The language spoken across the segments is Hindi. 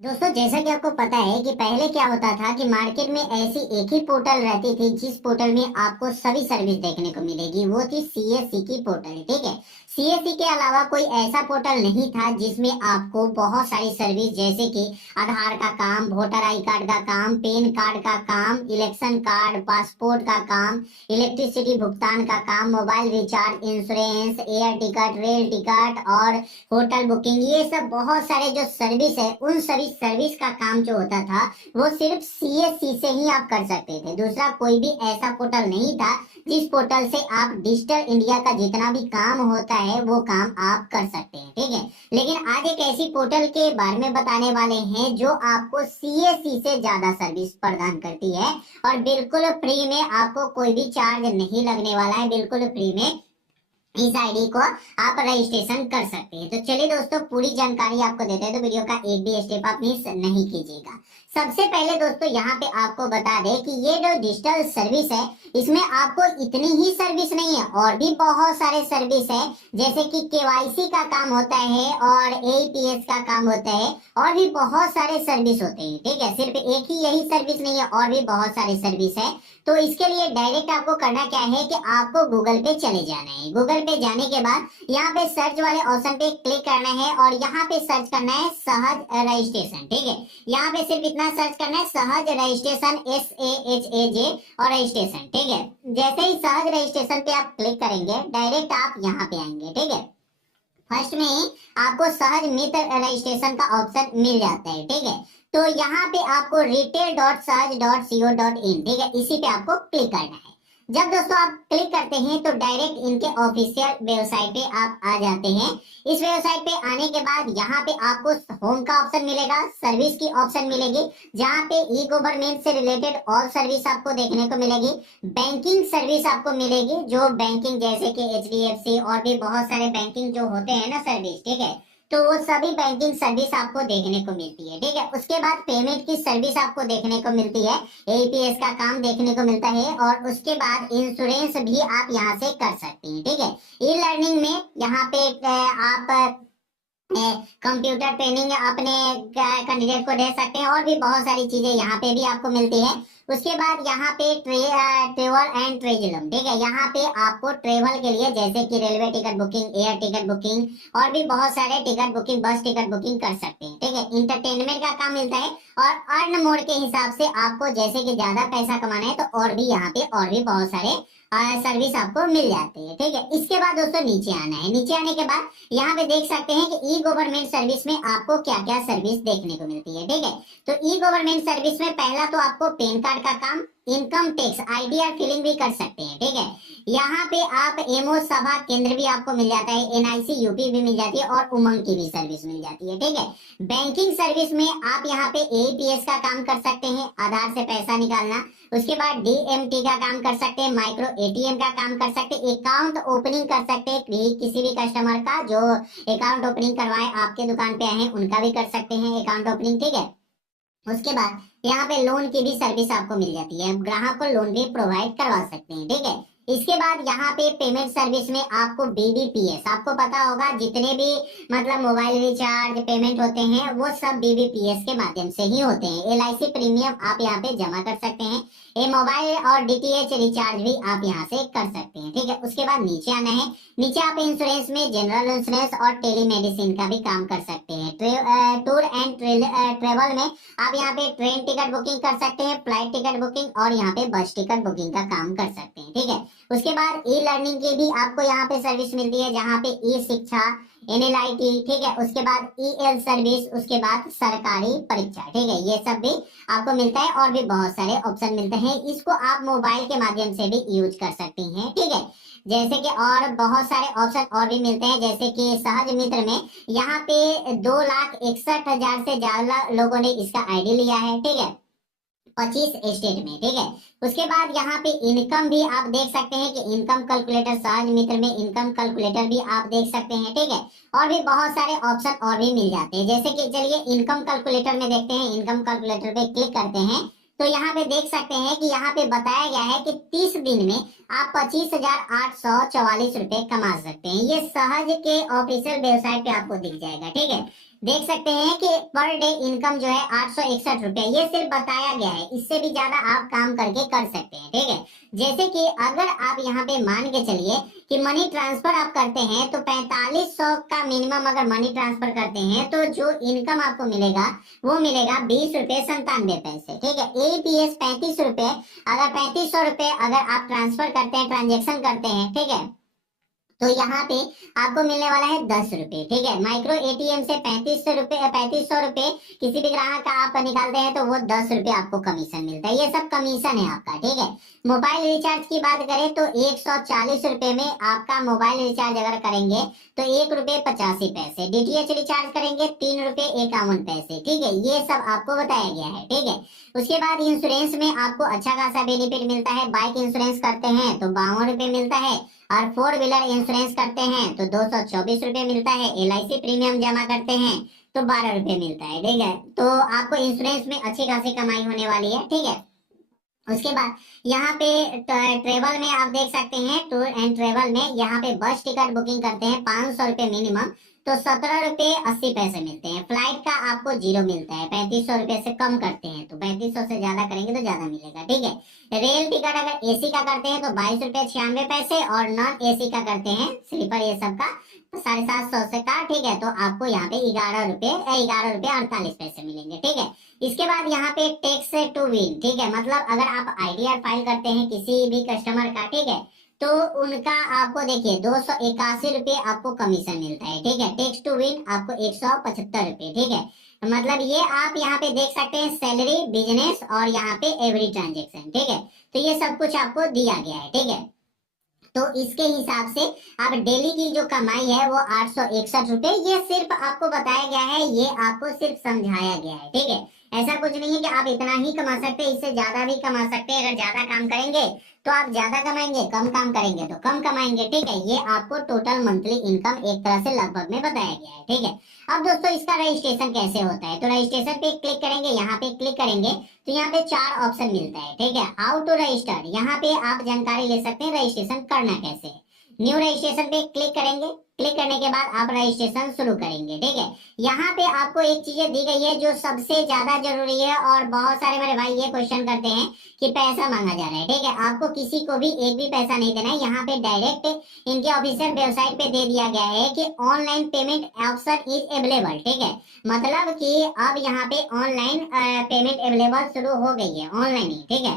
दोस्तों, जैसा कि आपको पता है कि पहले क्या होता था कि मार्केट में ऐसी एक ही पोर्टल रहती थी जिस पोर्टल में आपको सभी सर्विस देखने को मिलेगी। वो थी सीएससी की पोर्टल। ठीक है। सीएससी के अलावा कोई ऐसा पोर्टल नहीं था जिसमें आपको बहुत सारी सर्विस, जैसे कि आधार का काम, वोटर आई कार्ड का काम, पैन कार्ड का काम, इलेक्शन कार्ड, पासपोर्ट का काम, इलेक्ट्रिसिटी भुगतान का काम, mobile recharge, insurance, air ticket, rail ticket और होटल बुकिंग, ये सब बहुत सारे जो सर्विस है, उन सभी सर्विस का काम जो होता था वो सिर्फ सीएससी से ही आप कर सकते थे। दूसरा कोई भी ऐसा पोर्टल नहीं था जिस पोर्टल से आप डिजिटल इंडिया का जितना भी काम होता है वो काम आप कर सकते हैं। ठीक है। लेकिन आज एक ऐसी पोर्टल के बारे में बताने वाले हैं जो आपको सीएससी से ज्यादा सर्विस प्रदान करती है और बिल्कुल फ्री में, आपको कोई भी चार्ज नहीं लगने वाला है। बिल्कुल फ्री में इस आईडी को आप रजिस्ट्रेशन कर सकते हैं। तो चलिए दोस्तों, पूरी जानकारी आपको देते हैं, तो वीडियो का एक भी स्टेप आप मिस नहीं कीजिएगा। सबसे पहले दोस्तों यहाँ पे आपको बता दें कि ये जो डिजिटल सर्विस है इसमें आपको इतनी ही सर्विस नहीं है, और भी बहुत सारे सर्विस है, जैसे कि केवाईसी का काम होता है और एपीएस का काम होता है, और भी बहुत सारे सर्विस होते हैं। ठीक है। सिर्फ एक ही यही सर्विस नहीं है, और भी बहुत सारे सर्विस है। तो इसके लिए डायरेक्ट आपको करना क्या है कि आपको गूगल पे चले जाना है। गूगल पे जाने के बाद यहाँ पे सर्च वाले ऑप्शन पे क्लिक करना है और यहाँ पे सर्च करना है सहज रजिस्ट्रेशन। ठीक है। यहाँ पे सिर्फ इतना सर्च करना है, सहज रजिस्ट्रेशन, SAHAJ और रजिस्ट्रेशन। ठीक है। जैसे ही सहज रजिस्ट्रेशन पे आप क्लिक करेंगे, डायरेक्ट आप यहाँ पे आएंगे। ठीक है। फर्स्ट में ही आपको सहज मित्र रजिस्ट्रेशन का ऑप्शन मिल जाता है। ठीक है। तो यहाँ पे आपको retail.sahaj.co.in, ठीक है, इसी पे आपको क्लिक करना है। जब दोस्तों आप क्लिक करते हैं तो डायरेक्ट इनके ऑफिशियल वेबसाइट पे आप आ जाते हैं। इस वेबसाइट पे आने के बाद यहाँ पे आपको होम का ऑप्शन मिलेगा, सर्विस की ऑप्शन मिलेगी, जहाँ पे ई गवर्नमेंट से रिलेटेड ऑल सर्विस आपको देखने को मिलेगी। बैंकिंग सर्विस आपको मिलेगी, जो बैंकिंग जैसे कि HDFC और भी बहुत सारे बैंकिंग जो होते हैं ना सर्विस। ठीक है। तो वो सभी बैंकिंग सर्विस आपको देखने को मिलती है। ठीक है। उसके बाद पेमेंट की सर्विस आपको देखने को मिलती है, एपीएस का काम देखने को मिलता है, और उसके बाद इंश्योरेंस भी आप यहाँ से कर सकते हैं। ठीक है। ई लर्निंग में यहाँ पे आप कंप्यूटर ट्रेनिंग अपने कैंडिडेट को दे सकते हैं, और भी बहुत सारी चीजें यहाँ पे भी आपको मिलती है। उसके बाद यहाँ पे ट्रेवल एंड ट्रेजलम, ठीक है, यहाँ पे आपको ट्रेवल के लिए जैसे कि railway ticket booking, air ticket booking और भी बहुत सारे टिकट बुकिंग, बस टिकट बुकिंग कर सकते हैं। ठीक है। इंटरटेनमेंट का काम मिलता है, और अर्न मोड के हिसाब से आपको जैसे कि ज्यादा पैसा कमाना है तो और भी यहाँ पे और भी बहुत सारे सर्विस आपको मिल जाती है। ठीक है। इसके बाद दोस्तों नीचे आना है। नीचे आने के बाद यहाँ पे देख सकते हैं कि ई गवर्नमेंट सर्विस में आपको क्या क्या सर्विस देखने को मिलती है। ठीक है। तो ई गवर्नमेंट सर्विस में पहला तो आपको पैन कार्ड का काम, इनकम टैक्स आईडीआर फिलिंग भी कर सकते हैं। ठीक है। यहाँ पे आप एमओ सभा केंद्र भी आपको मिल जाता है, एनआईसी यूपी भी मिल जाती है, और उमंग की भी सर्विस मिल जाती है। ठीक है। बैंकिंग सर्विस में आप यहाँ पे एपीएस का काम कर सकते हैं, आधार से पैसा निकालना। उसके बाद डीएमटी का काम कर सकते हैं, माइक्रो एटीएम का काम कर सकते हैं, अकाउंट ओपनिंग कर सकते हैं, किसी भी कस्टमर का जो अकाउंट ओपनिंग करवाए, आपके दुकान पे आए हैं, उनका भी कर सकते हैं अकाउंट ओपनिंग। ठीक है। उसके बाद यहाँ पे लोन की भी सर्विस आपको मिल जाती है, ग्राहक को लोन भी प्रोवाइड करवा सकते हैं। ठीक है। इसके बाद यहाँ पे पेमेंट सर्विस में आपको बीबीपीएस, आपको पता होगा जितने भी मतलब मोबाइल रिचार्ज पेमेंट होते हैं वो सब बीबीपीएस के माध्यम से ही होते हैं। एलआईसी प्रीमियम आप यहाँ पे जमा कर सकते हैं, ये मोबाइल और डीटीएच रिचार्ज भी आप यहाँ से कर सकते हैं। ठीक है। उसके बाद नीचे आना है। नीचे आप इंश्योरेंस में जनरल इंश्योरेंस और टेलीमेडिसिन का भी काम कर सकते हैं। टूर एंड ट्रेवल में आप यहाँ पे ट्रेन टिकट बुकिंग कर सकते हैं, फ्लाइट टिकट बुकिंग और यहाँ पे बस टिकट बुकिंग का काम कर सकते हैं। ठीक है। उसके बाद ई लर्निंग की भी आपको यहाँ पे सर्विस मिलती है, जहाँ पे ई शिक्षा, NLIT, ठीक है। उसके बाद EL सर्विस, उसके बाद सरकारी परीक्षा। ठीक है। ये सब भी आपको मिलता है, और भी बहुत सारे ऑप्शन मिलते हैं। इसको आप मोबाइल के माध्यम से भी यूज कर सकती हैं। ठीक है। जैसे कि और बहुत सारे ऑप्शन और भी मिलते हैं, जैसे कि सहज मित्र में यहाँ पे 2,61,000 से ज्यादा लोगों ने इसका आईडी लिया है। ठीक है। 25 स्टेट में। ठीक है। उसके बाद यहाँ पे इनकम भी आप देख सकते हैं कि इनकम कैलकुलेटर, सहज मित्र में इनकम कैलकुलेटर भी आप देख सकते हैं। ठीक है। और भी बहुत सारे ऑप्शन और भी मिल जाते हैं, जैसे कि चलिए इनकम कैलकुलेटर में देखते हैं। इनकम कैलकुलेटर पे क्लिक करते हैं तो यहाँ पे देख सकते हैं कि यहाँ पे बताया गया है कि 30 दिन में आप 25,844 रुपए कमा सकते हैं। ये सहज के ऑफिशियल वेबसाइट पे आपको दिख जाएगा। ठीक है। देख सकते हैं कि पर डे इनकम जो है 861 रुपए, ये सिर्फ बताया गया है, इससे भी ज्यादा आप काम करके कर सकते हैं, ठीक है। जैसे कि अगर आप यहाँ पे मान के चलिए कि मनी ट्रांसफर आप करते हैं तो 4500 का मिनिमम अगर मनी ट्रांसफर करते हैं तो जो इनकम आपको मिलेगा वो मिलेगा 20 रुपए 97 पैसे, ठीक है। एपीएस 35 रुपए, अगर 3500 रुपए अगर आप ट्रांसफर करते हैं, ट्रांजेक्शन करते हैं, ठीक है, तो यहाँ पे आपको मिलने वाला है 10 रुपए, ठीक है। माइक्रो एटीएम से 3500 रुपए किसी भी ग्राहक का आप निकालते हैं तो वो 10 रुपए आपको कमीशन मिलता है, ये सब कमीशन है आपका, ठीक है। मोबाइल रिचार्ज की बात करें तो 140 रुपए में आपका मोबाइल रिचार्ज अगर करेंगे तो 1 रुपए 85 पैसे, डीटीएच रिचार्ज करेंगे 3 रुपए 51 पैसे, ठीक है। ये सब आपको बताया गया है, ठीक है। उसके बाद इंश्योरेंस में आपको अच्छा खासा बेनिफिट मिलता है। बाइक इंश्योरेंस करते हैं तो 52 रुपए मिलता है, और 4 व्हीलर इंश्योरेंस करते हैं तो 224 रुपए मिलता है। एलआईसी प्रीमियम जमा करते हैं तो 12 रुपए मिलता है, ठीक है। तो आपको इंश्योरेंस में अच्छी खासी कमाई होने वाली है, ठीक है। उसके बाद यहाँ पे ट्रेवल में आप देख सकते हैं, टूर एंड ट्रेवल में यहाँ पे बस टिकट बुकिंग करते हैं 500 रुपए मिनिमम, तो 17 रुपए 80 पैसे मिलते हैं। फ्लाइट का आपको 0 मिलता है, 3500 रुपए से कम करते हैं तो 3500 से ज्यादा करेंगे तो ज्यादा मिलेगा, ठीक है। रेल टिकट अगर एसी का करते हैं तो 22 रुपए 96 पैसे, और नॉन एसी का करते हैं स्लीपर ये सब का 750 से का, ठीक है, तो आपको यहाँ पे 11 रुपए 48 पैसे मिलेंगे, ठीक है। इसके बाद यहाँ पे टैक्स टू विन, ठीक है, मतलब अगर आप आईडीआर फाइल करते हैं किसी भी कस्टमर का, ठीक है, तो उनका आपको देखिए 281 रुपए आपको कमीशन मिलता है, ठीक है। टैक्स टू विन आपको 175 रुपए, ठीक है। मतलब ये आप यहाँ पे देख सकते हैं सैलरी, बिजनेस और यहाँ पे एवरी ट्रांजेक्शन, ठीक है। तो ये सब कुछ आपको दिया गया है, ठीक है। तो इसके हिसाब से आप डेली की जो कमाई है वो 861 रुपए, ये सिर्फ आपको बताया गया है, ये आपको सिर्फ समझाया गया है, ठीक है। ऐसा कुछ नहीं है कि आप इतना ही कमा सकते हैं, इससे ज्यादा भी कमा सकते हैं। अगर ज्यादा काम करेंगे तो आप ज्यादा कमाएंगे, कम काम करेंगे तो कम कमाएंगे, ठीक है। ये आपको टोटल मंथली इनकम एक तरह से लगभग में बताया गया है, ठीक है। अब दोस्तों इसका रजिस्ट्रेशन कैसे होता है, तो रजिस्ट्रेशन पे क्लिक करेंगे, यहाँ पे क्लिक करेंगे तो यहाँ पे 4 ऑप्शन मिलता है, ठीक है। हाउ टू रजिस्टर, यहाँ पे आप जानकारी ले सकते हैं रजिस्ट्रेशन करना कैसे है। न्यू रजिस्ट्रेशन पे क्लिक करेंगे, क्लिक करने के बाद आप रजिस्ट्रेशन शुरू करेंगे, ठीक है। यहाँ पे आपको एक चीजें दी गई है जो सबसे ज्यादा जरूरी है, और बहुत सारे मेरे भाई ये क्वेश्चन करते हैं कि पैसा मांगा जा रहा है, ठीक है। आपको किसी को भी एक भी पैसा नहीं देना है, यहाँ पे डायरेक्ट इनके ऑफिशियल वेबसाइट पे दे दिया गया है कि online payment option is available, ठीक है। मतलब कि अब यहाँ पे ऑनलाइन पेमेंट अवेलेबल शुरू हो गई है, ऑनलाइन ही, ठीक है,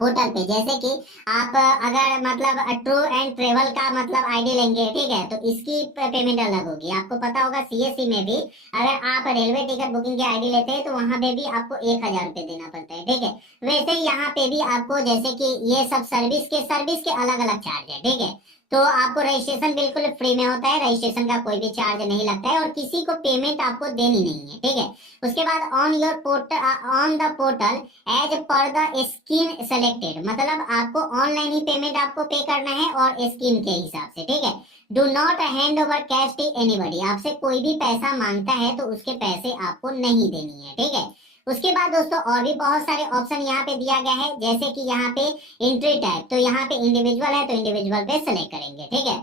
पोर्टल पे। जैसे कि आप अगर मतलब टूर एंड ट्रेवल का मतलब आईडी लेंगे, ठीक है, तो इसकी पेमेंट अलग होगी। आपको पता होगा सीएससी में भी अगर आप रेलवे टिकट बुकिंग की आईडी लेते हैं तो वहां पे भी आपको 1000 रुपए देना पड़ता है, ठीक है। वैसे ही यहाँ पे भी आपको जैसे कि ये सब सर्विस के अलग अलग चार्ज है, ठीक है। तो आपको रजिस्ट्रेशन बिल्कुल फ्री में होता है, रजिस्ट्रेशन का कोई भी चार्ज नहीं लगता है, और किसी को पेमेंट आपको देनी नहीं है, ठीक है। उसके बाद on your portal, on the portal as पर द स्कीम सेलेक्टेड, मतलब आपको ऑनलाइन ही पेमेंट आपको पे करना है और स्कीम के हिसाब से, ठीक है। Do not hand over cash to anybody, आपसे कोई भी पैसा मांगता है तो उसके पैसे आपको नहीं देनी है, ठीक है। उसके बाद दोस्तों और भी बहुत सारे ऑप्शन यहाँ पे दिया गया है, जैसे कि यहाँ पे एंट्री टाइप, तो यहाँ पे इंडिविजुअल है तो इंडिविजुअल पे सेलेक्ट करेंगे, ठीक है।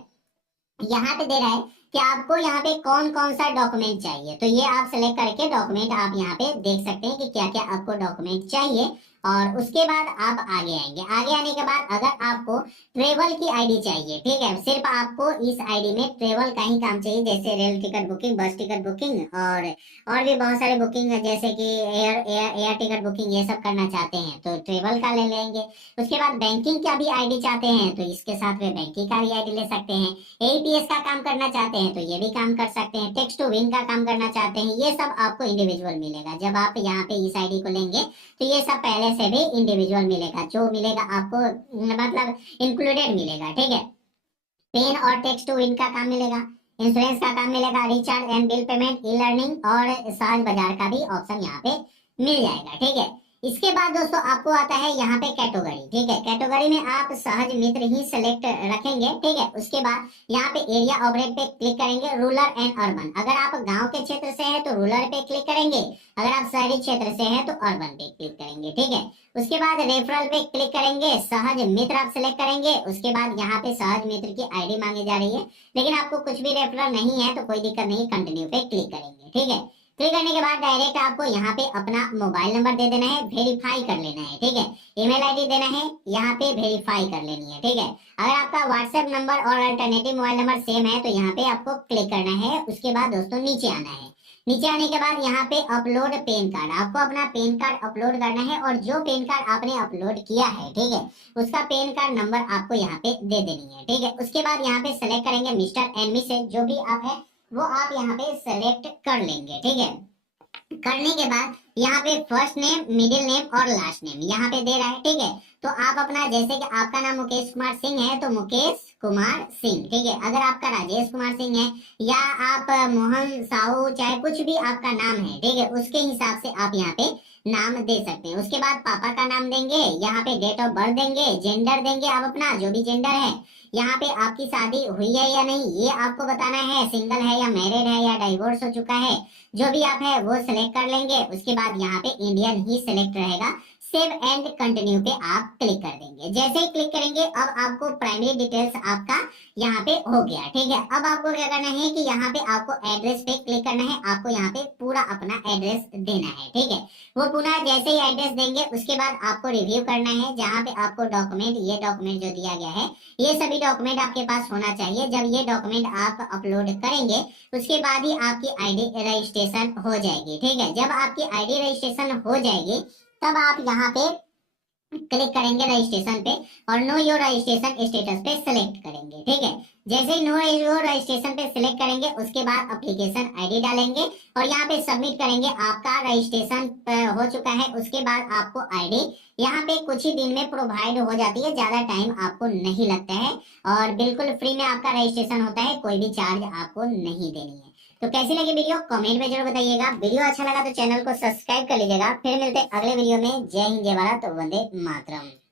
यहाँ पे दे रहा है कि आपको यहाँ पे कौन कौन सा डॉक्यूमेंट चाहिए, तो ये आप सेलेक्ट करके डॉक्यूमेंट आप यहाँ पे देख सकते हैं कि क्या क्या आपको डॉक्यूमेंट चाहिए, और उसके बाद आप आगे आएंगे। आगे आने के बाद अगर आपको ट्रेवल की आईडी चाहिए, ठीक है, सिर्फ आपको इस आईडी में ट्रेवल का ही काम चाहिए, जैसे रेल टिकट बुकिंग, बस टिकट बुकिंग और भी बहुत सारे बुकिंग है, जैसे कि एयर टिकट बुकिंग, ये सब करना चाहते हैं तो ट्रेवल का ले लेंगे। उसके बाद बैंकिंग का भी आईडी चाहते हैं तो इसके साथ में बैंकिंग का भी आईडी ले सकते हैं। एईपीएस का काम करना चाहते हैं तो ये भी काम कर सकते हैं। टेक्स्ट टू विन का काम करना चाहते हैं, ये सब आपको इंडिविजुअल मिलेगा। जब आप यहाँ पे इस आईडी को लेंगे तो ये सब पहले से भी इंडिविजुअल मिलेगा, जो मिलेगा आपको मतलब इंक्लूडेड मिलेगा, ठीक है। पेन और टेक्स्ट टू विन का काम मिलेगा, इंश्योरेंस का काम मिलेगा, recharge and bill payment, e learning और सहज बाजार का भी ऑप्शन यहाँ पे मिल जाएगा, ठीक है। इसके बाद दोस्तों आपको आता है यहाँ पे कैटेगरी, ठीक है। कैटेगरी में आप सहज मित्र ही सेलेक्ट रखेंगे, ठीक है। उसके बाद यहाँ पे एरिया ऑफ रेट पे क्लिक करेंगे, रूरल एंड अर्बन। अगर आप गांव के क्षेत्र से हैं तो रूरल पे क्लिक करेंगे, अगर आप शहरी क्षेत्र से हैं तो अर्बन पे क्लिक करेंगे, ठीक है। उसके बाद रेफरल पे क्लिक करेंगे, सहज मित्र आप सिलेक्ट करेंगे। उसके बाद यहाँ पे सहज मित्र की आईडी मांगी जा रही है, लेकिन आपको कुछ भी रेफरल नहीं है तो कोई दिक्कत नहीं, कंटिन्यू पे क्लिक करेंगे, ठीक है। क्लिक करने के बाद डायरेक्ट आपको यहाँ पे अपना मोबाइल नंबर दे देना है, वेरीफाई कर लेना है, ठीक है। ईमेल आईडी देना है, यहाँ पे वेरीफाई कर लेनी है, ठीक है। अगर आपका व्हाट्सएप नंबर और अल्टरनेटिव मोबाइल नंबर सेम है तो यहाँ पे आपको क्लिक करना है। उसके बाद दोस्तों नीचे आना है। नीचे आने के बाद यहाँ पे अपलोड पेन कार्ड, आपको अपना पेन कार्ड अपलोड करना है और जो पेन कार्ड आपने अपलोड किया है, ठीक है, उसका पेन कार्ड नंबर आपको यहाँ पे दे देनी है, ठीक है। उसके बाद यहाँ पे सेलेक्ट करेंगे मिस्टर एंड मिसेज, जो भी आप है वो आप यहाँ पे सेलेक्ट कर लेंगे, ठीक है। करने के बाद यहाँ पे फर्स्ट नेम, मिडिल नेम और लास्ट नेम यहाँ पे दे रहा है, ठीक है। तो आप अपना, जैसे कि आपका नाम मुकेश कुमार सिंह है तो मुकेश कुमार सिंह, ठीक है। अगर आपका राजेश कुमार सिंह है या आप मोहन साहू, चाहे कुछ भी आपका नाम है, ठीक है, उसके हिसाब से आप यहाँ पे नाम दे सकते हैं। उसके बाद पापा का नाम देंगे, यहाँ पे डेट ऑफ बर्थ देंगे, जेंडर देंगे आप अपना जो भी जेंडर है। यहाँ पे आपकी शादी हुई है या नहीं ये आपको बताना है, सिंगल है या मैरिड है या डाइवोर्स हो चुका है, जो भी आप है वो सिलेक्ट कर लेंगे। उसके बाद यहाँ पे इंडियन ही सिलेक्ट रहेगा। सेव एंड कंटिन्यू पे आप क्लिक कर देंगे। जैसे ही क्लिक करेंगे अब आपको प्राइमरी डिटेल्स आपका यहाँ पे हो गया, ठीक है। अब आपको क्या करना है कि यहाँ पे आपको एड्रेस पे क्लिक करना है, आपको यहाँ पे पूरा अपना एड्रेस देना है, ठीक है। वो पूरा जैसे ही एड्रेस देंगे उसके बाद आपको रिव्यू करना है, जहाँ पे आपको डॉक्यूमेंट, ये डॉक्यूमेंट जो दिया गया है ये सभी डॉक्यूमेंट आपके पास होना चाहिए। जब ये डॉक्यूमेंट आप अपलोड करेंगे उसके बाद ही आपकी आईडी रजिस्ट्रेशन हो जाएगी, ठीक है। जब आपकी आईडी रजिस्ट्रेशन हो जाएगी तब आप यहाँ पे क्लिक करेंगे रजिस्ट्रेशन पे और नो योर रजिस्ट्रेशन स्टेटस पे सिलेक्ट करेंगे, ठीक है। जैसे ही नो योर रजिस्ट्रेशन पे सिलेक्ट करेंगे उसके बाद एप्लीकेशन आईडी डालेंगे और यहाँ पे सबमिट करेंगे। आपका रजिस्ट्रेशन हो चुका है, उसके बाद आपको आईडी यहाँ पे कुछ ही दिन में प्रोवाइड हो जाती है, ज्यादा टाइम आपको नहीं लगता है और बिल्कुल फ्री में आपका रजिस्ट्रेशन होता है, कोई भी चार्ज आपको नहीं देनी है। तो कैसी लगी वीडियो कमेंट में जरूर बताइएगा। वीडियो अच्छा लगा तो चैनल को सब्सक्राइब कर लीजिएगा। फिर मिलते हैं अगले वीडियो में। जय हिंद, जय भारत, वंदे मातरम।